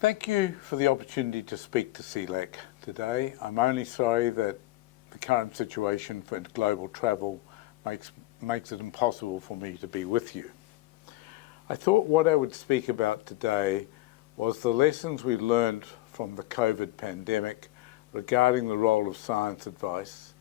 Thank you for the opportunity to speak to CILAC today. I'm only sorry that the current situation for global travel makes it impossible for me to be with you. I thought what I would speak about today was the lessons we learned from the COVID pandemic regarding the role of science advice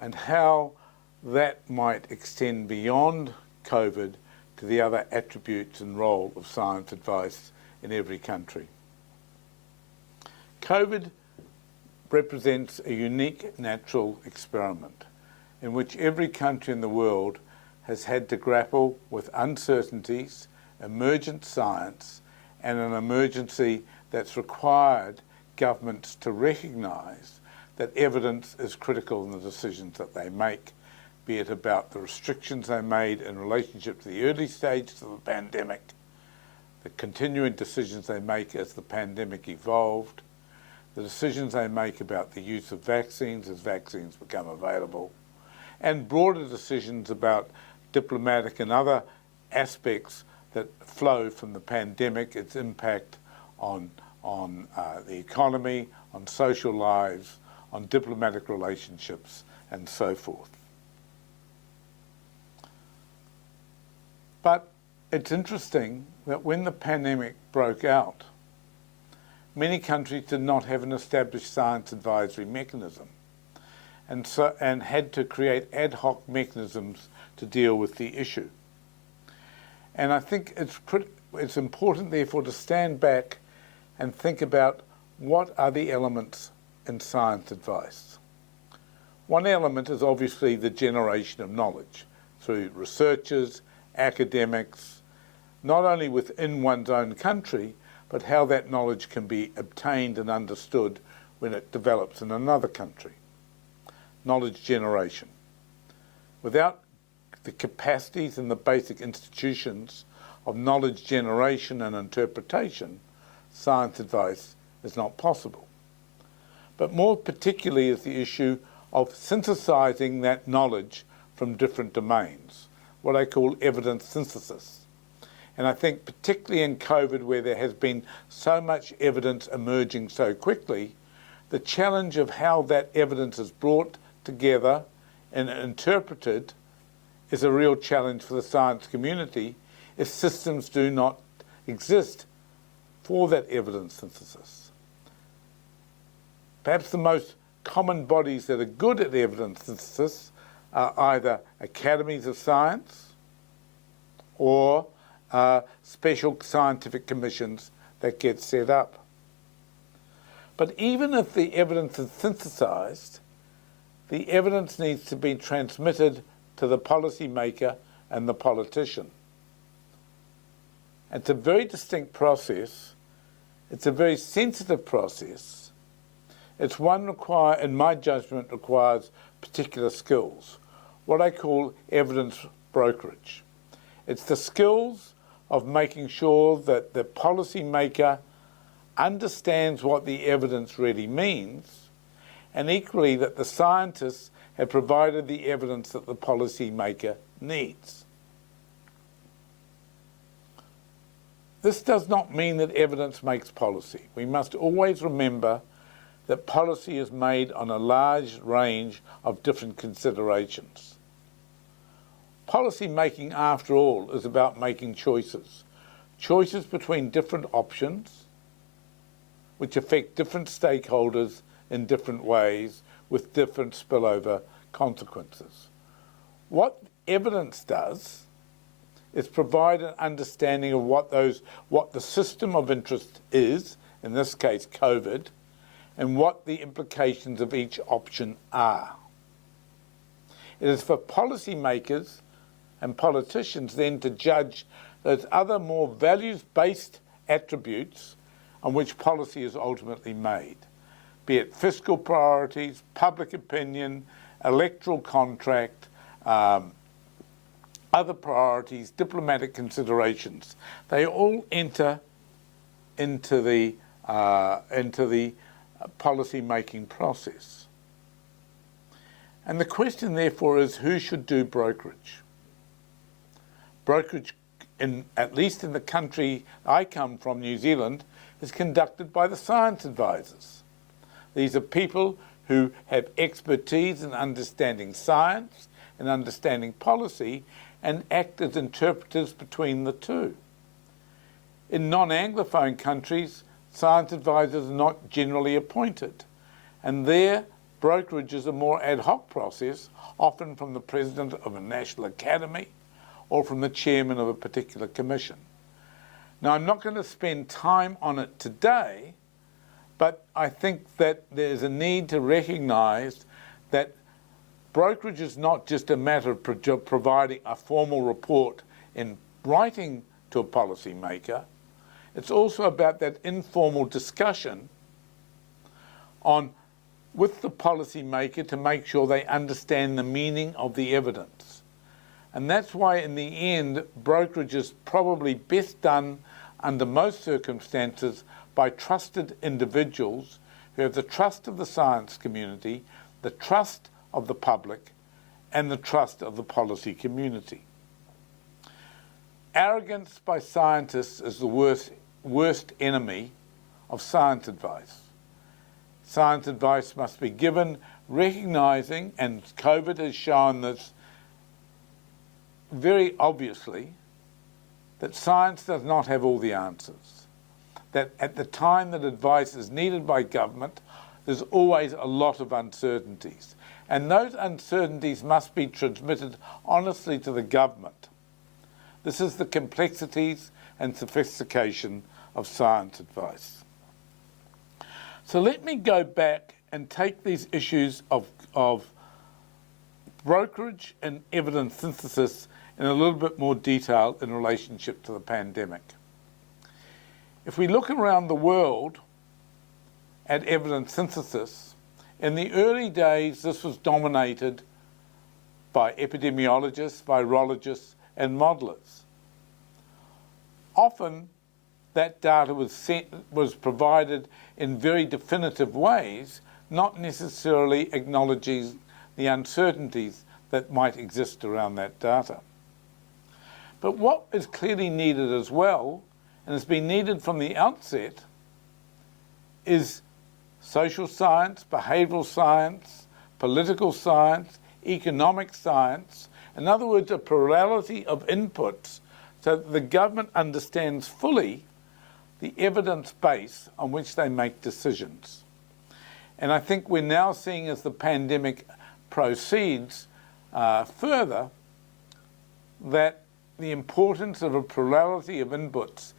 and how that might extend beyond COVID to the other attributes and role of science advice in every country. COVID represents a unique natural experiment in which every country in the world has had to grapple with uncertainties, emergent science, and an emergency that's required governments to recognise that evidence is critical in the decisions that they make, be it about the restrictions they made in relationship to the early stages of the pandemic, the continuing decisions they make as the pandemic evolved, the decisions they make about the use of vaccines as vaccines become available, and broader decisions about diplomatic and other aspects that flow from the pandemic, its impact on the economy, on social lives, on diplomatic relationships, and so forth. But it's interesting that when the pandemic broke out, many countries did not have an established science advisory mechanism and had to create ad hoc mechanisms to deal with the issue. And I think it's important, therefore, to stand back and think about what are the elements in science advice. One element is obviously the generation of knowledge through researchers, academics, not only within one's own country, but how that knowledge can be obtained and understood when it develops in another country. Knowledge generation. Without the capacities and the basic institutions of knowledge generation and interpretation, science advice is not possible. But more particularly is the issue of synthesizing that knowledge from different domains, what I call evidence synthesis. And I think particularly in COVID, where there has been so much evidence emerging so quickly, the challenge of how that evidence is brought together and interpreted is a real challenge for the science community if systems do not exist for that evidence synthesis. Perhaps the most common bodies that are good at evidence synthesis are either academies of science or special scientific commissions that get set up. But even if the evidence is synthesized, the evidence needs to be transmitted to the policymaker and the politician. It's a very distinct process. It's a very sensitive process. It's one in my judgment, requires particular skills, what I call evidence brokerage. It's the skills of making sure that the policymaker understands what the evidence really means, and equally that the scientists have provided the evidence that the policymaker needs. This does not mean that evidence makes policy. We must always remember that policy is made on a large range of different considerations. Policy making, after all, is about making choices. Choices between different options, which affect different stakeholders in different ways with different spillover consequences. What evidence does is provide an understanding of what the system of interest is, in this case COVID, and what the implications of each option are. It is for policymakers and politicians then to judge those other more values-based attributes on which policy is ultimately made, be it fiscal priorities, public opinion, electoral contract, other priorities, diplomatic considerations. They all enter into the policy-making process. And the question, therefore, is who should do brokerage? Brokerage, at least in the country I come from, New Zealand, is conducted by the science advisors. These are people who have expertise in understanding science and understanding policy and act as interpreters between the two. In non-Anglophone countries, science advisors are not generally appointed, and their brokerage is a more ad hoc process, often from the president of a national academy or from the chairman of a particular commission. Now, I'm not going to spend time on it today, but I think that there's a need to recognise that brokerage is not just a matter of providing a formal report in writing to a policymaker. It's also about that informal discussion with the policymaker to make sure they understand the meaning of the evidence. And that's why, in the end, brokerage is probably best done under most circumstances by trusted individuals who have the trust of the science community, the trust of the public, and the trust of the policy community. Arrogance by scientists is the worst enemy of science advice. Science advice must be given recognising, and COVID has shown this very obviously, that science does not have all the answers. That at the time that advice is needed by government, there's always a lot of uncertainties. And those uncertainties must be transmitted honestly to the government. This is the complexities and sophistication of science advice. So let me go back and take these issues of brokerage and evidence synthesis in a little bit more detail in relationship to the pandemic. If we look around the world at evidence synthesis, in the early days this was dominated by epidemiologists, virologists, and modelers. Often that data was provided in very definitive ways, not necessarily acknowledging the uncertainties that might exist around that data. But what is clearly needed as well, and has been needed from the outset, is social science, behavioural science, political science, economic science. In other words, a plurality of inputs so that the government understands fully the evidence base on which they make decisions. And I think we're now seeing, as the pandemic proceeds further, that the importance of a plurality of inputs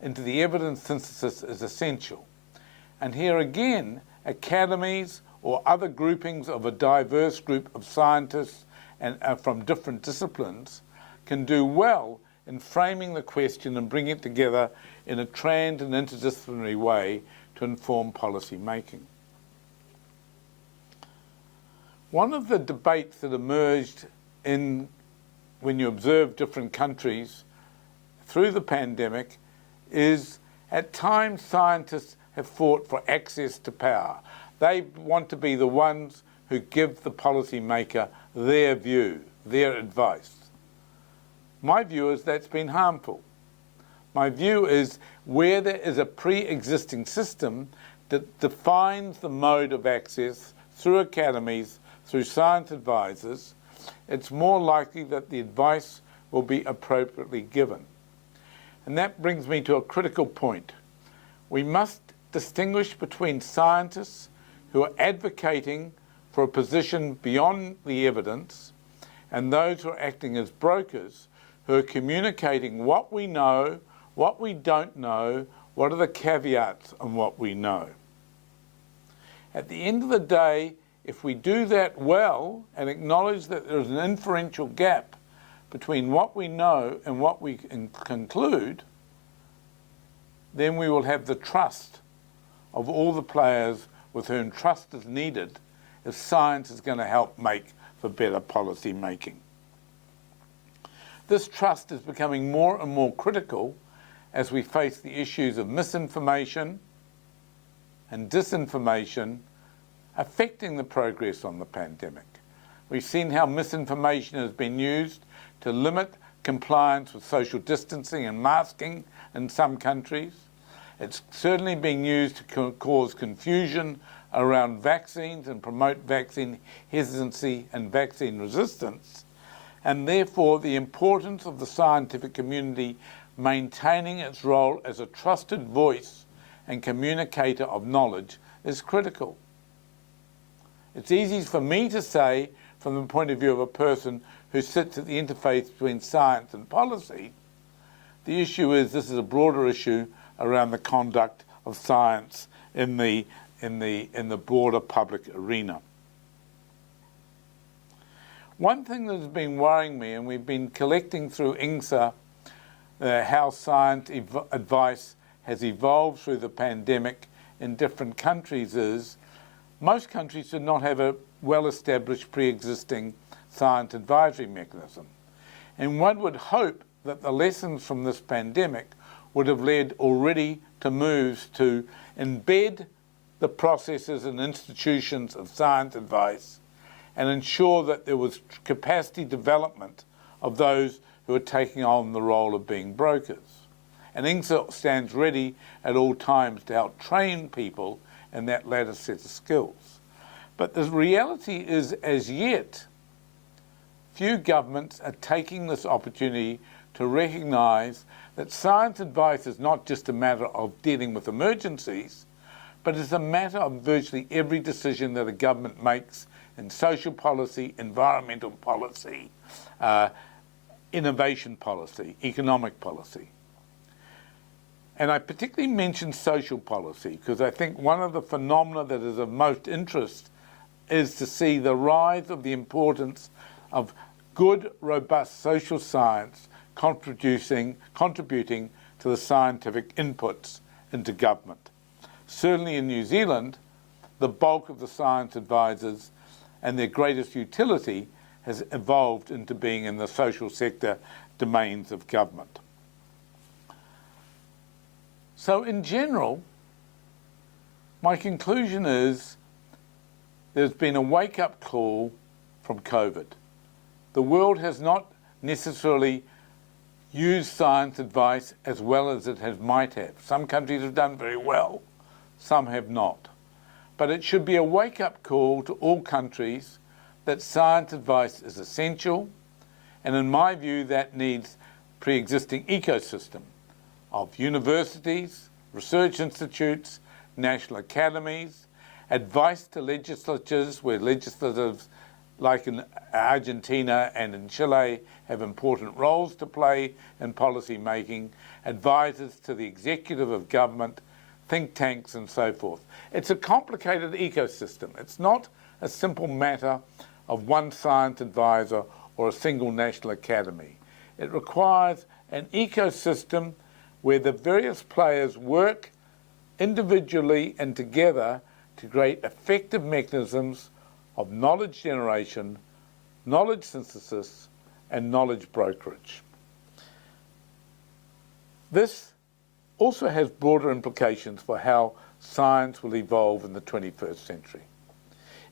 into the evidence synthesis is essential. And here again, academies or other groupings of a diverse group of scientists and from different disciplines can do well in framing the question and bringing it together in a trans and interdisciplinary way to inform policy making. One of the debates that emerged when you observe different countries through the pandemic is, at times, scientists have fought for access to power. They want to be the ones who give the policymaker their view, their advice. My view is that's been harmful. My view is where there is a pre-existing system that defines the mode of access through academies, through science advisors, it's more likely that the advice will be appropriately given. And that brings me to a critical point. We must distinguish between scientists who are advocating for a position beyond the evidence and those who are acting as brokers, who are communicating what we know, what we don't know, what are the caveats on what we know. At the end of the day, if we do that well and acknowledge that there is an inferential gap between what we know and what we conclude, then we will have the trust of all the players with whom trust is needed if science is going to help make for better policy making. This trust is becoming more and more critical as we face the issues of misinformation and disinformation affecting the progress on the pandemic. We've seen how misinformation has been used to limit compliance with social distancing and masking in some countries. It's certainly being used to cause confusion around vaccines and promote vaccine hesitancy and vaccine resistance, and therefore the importance of the scientific community maintaining its role as a trusted voice and communicator of knowledge is critical. It's easy for me to say, from the point of view of a person who sits at the interface between science and policy. The issue is this is a broader issue around the conduct of science in the broader public arena. One thing that has been worrying me, and we've been collecting through INGSA how science advice has evolved through the pandemic in different countries, is most countries do not have a well-established pre-existing science advisory mechanism. And one would hope that the lessons from this pandemic would have led already to moves to embed the processes and institutions of science advice and ensure that there was capacity development of those who are taking on the role of being brokers. And INGSA stands ready at all times to help train people in that latter set of skills. But the reality is, as yet, few governments are taking this opportunity to recognise that science advice is not just a matter of dealing with emergencies, but it's a matter of virtually every decision that a government makes in social policy, environmental policy, innovation policy, economic policy. And I particularly mention social policy because I think one of the phenomena that is of most interest is to see the rise of the importance of good, robust social science contributing to the scientific inputs into government. Certainly in New Zealand, the bulk of the science advisors and their greatest utility has evolved into being in the social sector domains of government. So in general, my conclusion is there's been a wake-up call from COVID. The world has not necessarily used science advice as well as it might have. Some countries have done very well, some have not. But it should be a wake-up call to all countries that science advice is essential, and in my view that needs pre-existing ecosystem of universities, research institutes, national academies, advice to legislatures where legislators like in Argentina and in Chile have important roles to play in policy making, advisors to the executive of government, think tanks and so forth. It's a complicated ecosystem. It's not a simple matter of one science advisor or a single national academy. It requires an ecosystem where the various players work individually and together to create effective mechanisms of knowledge generation, knowledge synthesis, and knowledge brokerage. This also has broader implications for how science will evolve in the 21st century.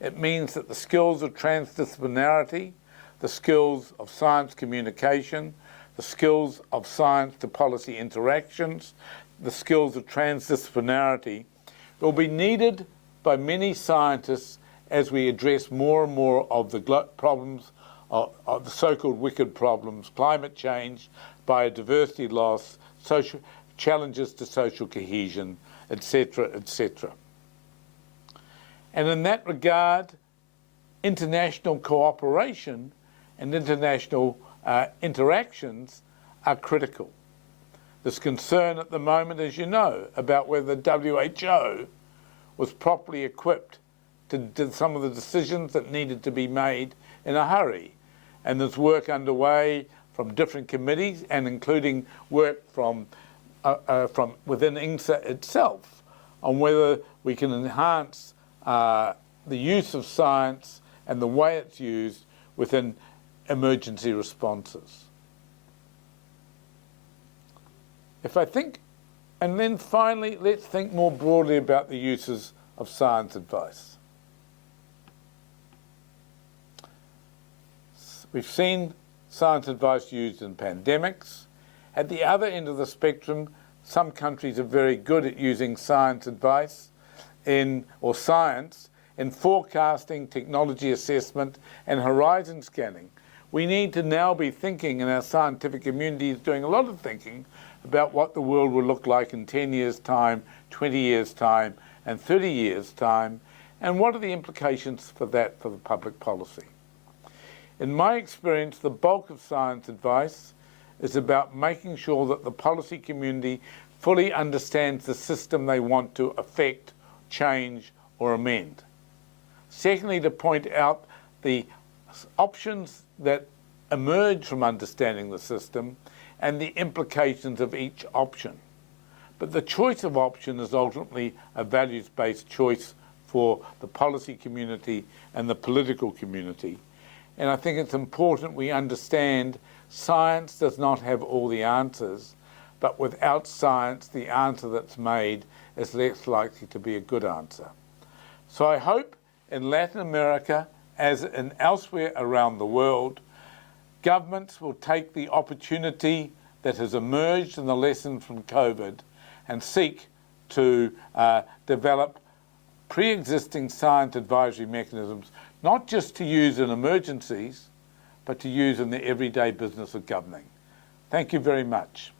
It means that the skills of transdisciplinarity, the skills of science communication, the skills of science to policy interactions, the skills of transdisciplinarity will be needed by many scientists as we address more and more of the problems, of the so-called wicked problems, climate change, biodiversity loss, social challenges to social cohesion, etc., etc. And in that regard, international cooperation and international interactions are critical. There's concern at the moment, as you know, about whether the WHO was properly equipped to do some of the decisions that needed to be made in a hurry. And there's work underway from different committees and including work from within INGSA itself on whether we can enhance the use of science and the way it's used within emergency responses. And then finally, let's think more broadly about the uses of science advice. We've seen science advice used in pandemics. At the other end of the spectrum, some countries are very good at using science advice or science in forecasting, technology assessment, and horizon scanning. We need to now be thinking, and our scientific community is doing a lot of thinking about what the world will look like in 10 years' time, 20 years' time, and 30 years' time, and what are the implications for that for the public policy. In my experience, the bulk of science advice is about making sure that the policy community fully understands the system they want to affect, change, or amend. Secondly, to point out the options that emerge from understanding the system and the implications of each option. But the choice of option is ultimately a values-based choice for the policy community and the political community. And I think it's important we understand science does not have all the answers, but without science, the answer that's made is less likely to be a good answer. So I hope in Latin America, as in elsewhere around the world, governments will take the opportunity that has emerged in the lesson from COVID and seek to develop pre-existing science advisory mechanisms, not just to use in emergencies, but to use in the everyday business of governing. Thank you very much.